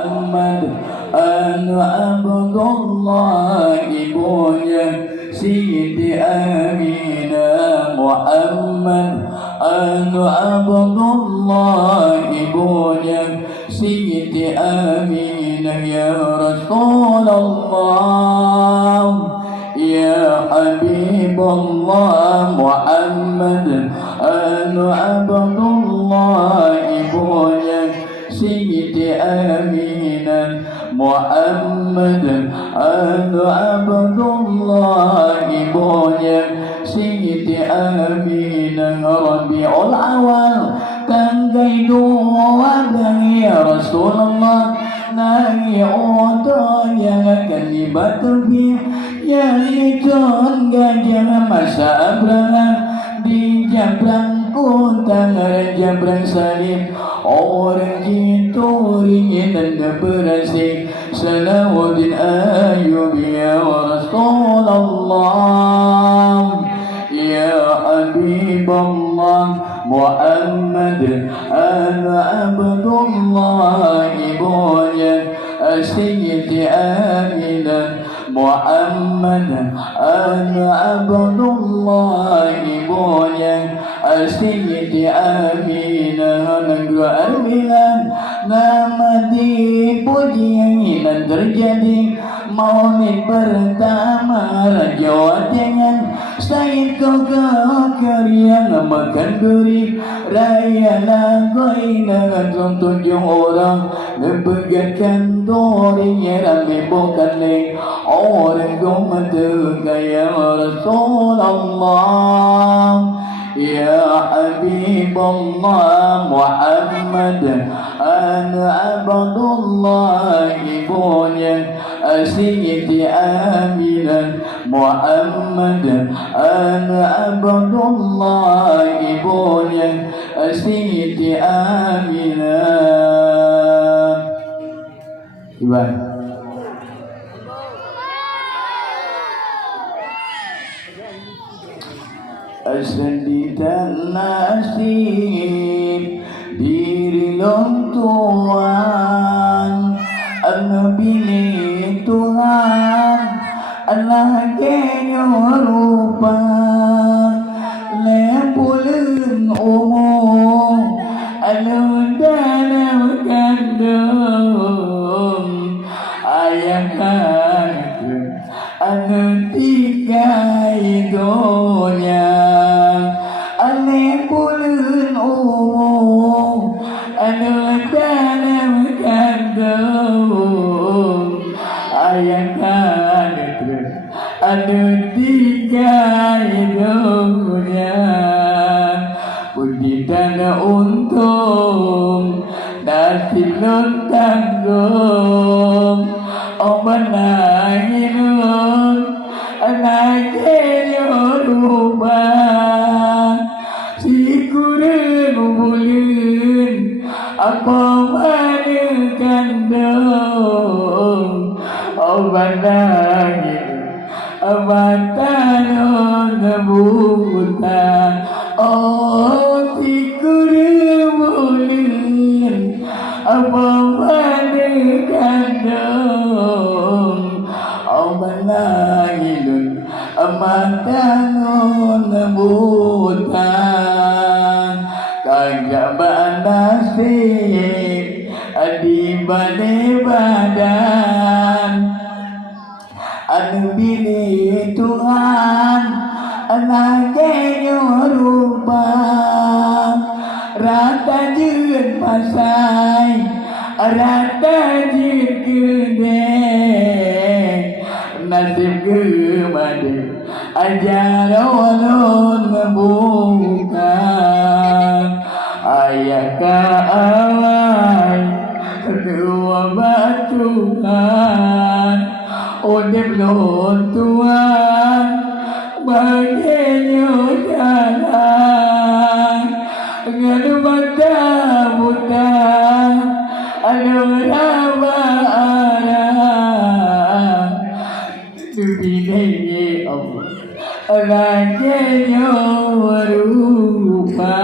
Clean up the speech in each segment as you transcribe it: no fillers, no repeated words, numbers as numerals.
Muhammad anu Abdullah ibunya Siti Aminah. Muhammad anu Abdullah ibunya Siti Aminah. Ya Rasulullah ya Habibullah. Muhammad anu Abdullah ibunya Siti Aminah. Muhammad anu Abdullah ibunya Siti Aminah. Rabiul Awal tanggai dua dan ya Rasulullah nangi oto yang akan dibatulkan yang diton gajah masa Abraham di Jabrang Kuntang Jabrang Salim. Orang gitu ringin dan berasing Salahuddin Ayyub. Ya Rasulullah ya Habibullah. Muhammad anu Abdullah ibunya Siti Aminah. Muhammad anu Abdullah ibunya Siti Aminah. Negara Armilan nama dipuji dan terjadi maulid pertama Raja dengan Said Karya makan duri raya lagoi dengan 7 orang Lepegatkan dorinya rame bukan leng orang gomata kaya Rasulullah ya Habibullah. Muhammad anu Abdullah ibunya Siti Aminah. Muhammad anu Abdullah ibunya Siti Aminah. Iwan asli dan nasib diri lontuan anu pilih Tuhan Allah kenyo rupa lepulun umum anu dalam kandung ayahkan anu tiga idonya lepulun umum anu dalam kandung ayahkan anu tiga idonya puji dana untung nasib nun tanggung obat nanginun anaknya rubah si kurang bulun apa mana kandung obat nangin abatan buta oh si kurang bulun apa mana kandung obat nangin abatan buta kagak nasib di badan anu pilih Tuhan anaknya rupa rata jeun pasai rata jeun gede nasib gemade ajar walon buka ayah ka awai kedua batuhan udip lon tuan bagiannya jalan ngadu mata buta anu raba arah dibidai Allah rajanya rupa.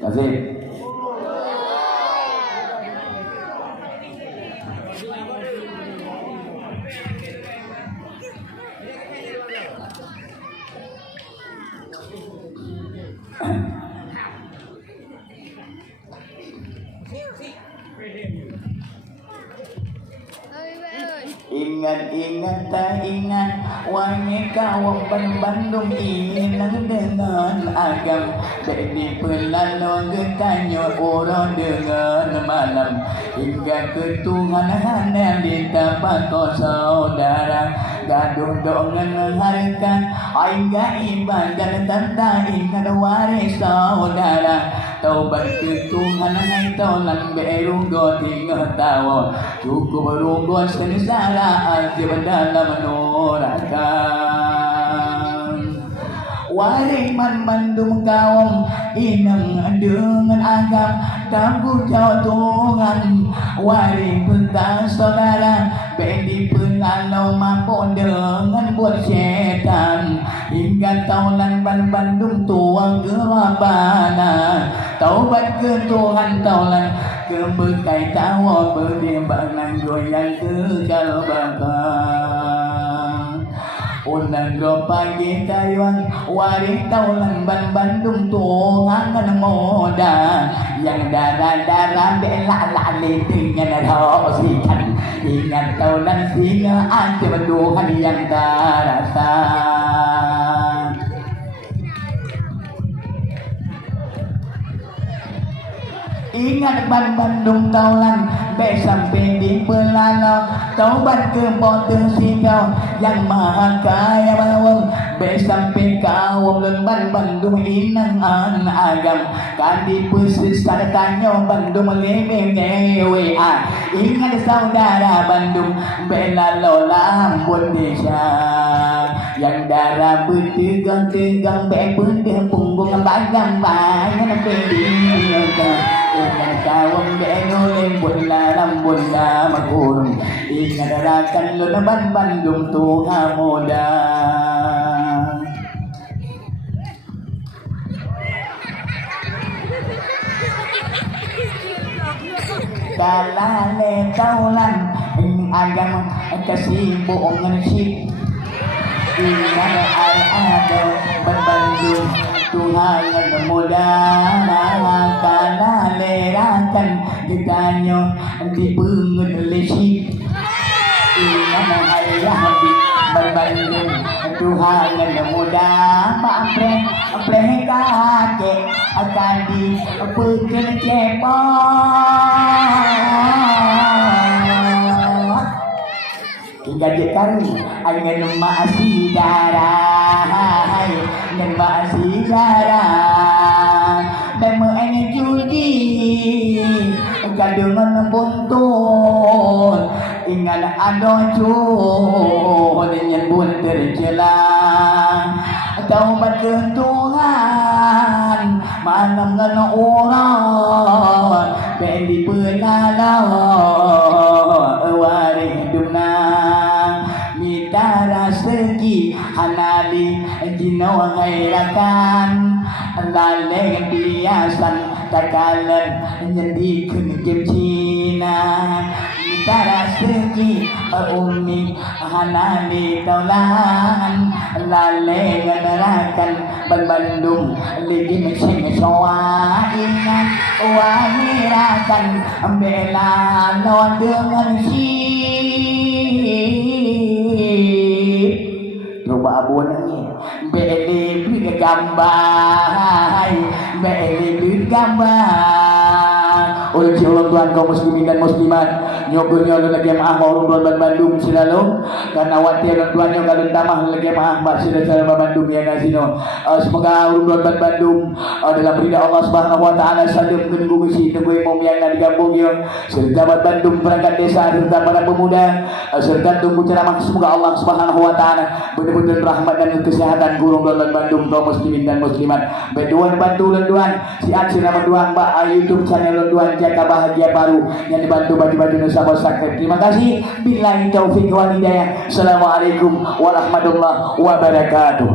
Kasih. ingat tak ingat wahai kawan Bandung hilang dengan agam jadi pelalu getanya orang dengan malam hingga ke Tuhan hanya ditapak kau saudara gaduh dengan harga hingga ibadah tanda ingat waris saudara taubat ke Tuhan hai taulan berugo tinggal tahu cukup berugo sengsara azab dalam neraka Wariman Bandung kaum inang dengan agam tangguh jauh Tuhan wari pentang saudara bedi pelalau mampu dengan buat setan hingga taulan Bandung tuang gerabana taubat ke Tuhan taulan kebekai tawa berdimbangan goyang ke kalbaka Unang pagi tayuan wari taulan Bandung tuang moda yang darah-darah bela-lali dengan rosikan ingat taulan singa aja Tuhan yang terasa ingat Bandung taulan sampai di pelalau taubat ke potong sikau yang maha kaya bawang sampai kaum lemban Bandung inang an agam kandi pesis tanya Bandung lebih ngewa ingat saudara Bandung belalau lambun desa yang darah bertegang-tegang bependeh punggung bayang-bayang pedih ingat kawan benoleng bola bola magurung ingat rakan lunaban Bandung tuha muda kalale taulan agam kasibuan sip ingat ada Bandung Tuhan yang muda kalale rakan ditanya di pengelesi ingat ayah Bandung Tuhan yang muda apre kakek akan di pekerjaan gaji kami angin masih darah dan masih darah dan mengenai judi kadungan buntun ingat ada cun yang pun terjelang taubat ke Tuhan malam dengan orang bendi pelalau wari dunang mitara segi hanali jinawa ngairakan laleng biasan takalan jadi kejem Cina mitara segi umi hanali taulan laleng nerakan Bandung lagi mesin soa ingat wahirakan bela non dengan si coba abon ni beli beli gambar beli gambar oleh Allah Tuhan kaum muslimin dan muslimat nyogonya lagi maaf orang Tuhan Bandung selalu karena watir Tuhannya kalau tamah lagi maaf mbak sila-sila Bandung ya kasino semoga orang Tuhan Bandung dalam ridha Allah Subhanahu wa taala salim kenunggu si tunggu imam yang di kampung yang serta Bandung perangkat desa serta para pemuda serta tunggu ceramah semoga Allah Subhanahu wa taala benar-benar rahmat dan kesehatan guru Tuhan Bandung kaum muslimin dan muslimat berdoa bantu lenduan si aksi nama doang mbak YouTube channel lenduan jaga bahagia baru yang dibantu baju-baju Nusa Sakit. Terima kasih. Billahi taufik wal hidayah. Assalamualaikum warahmatullahi wabarakatuh.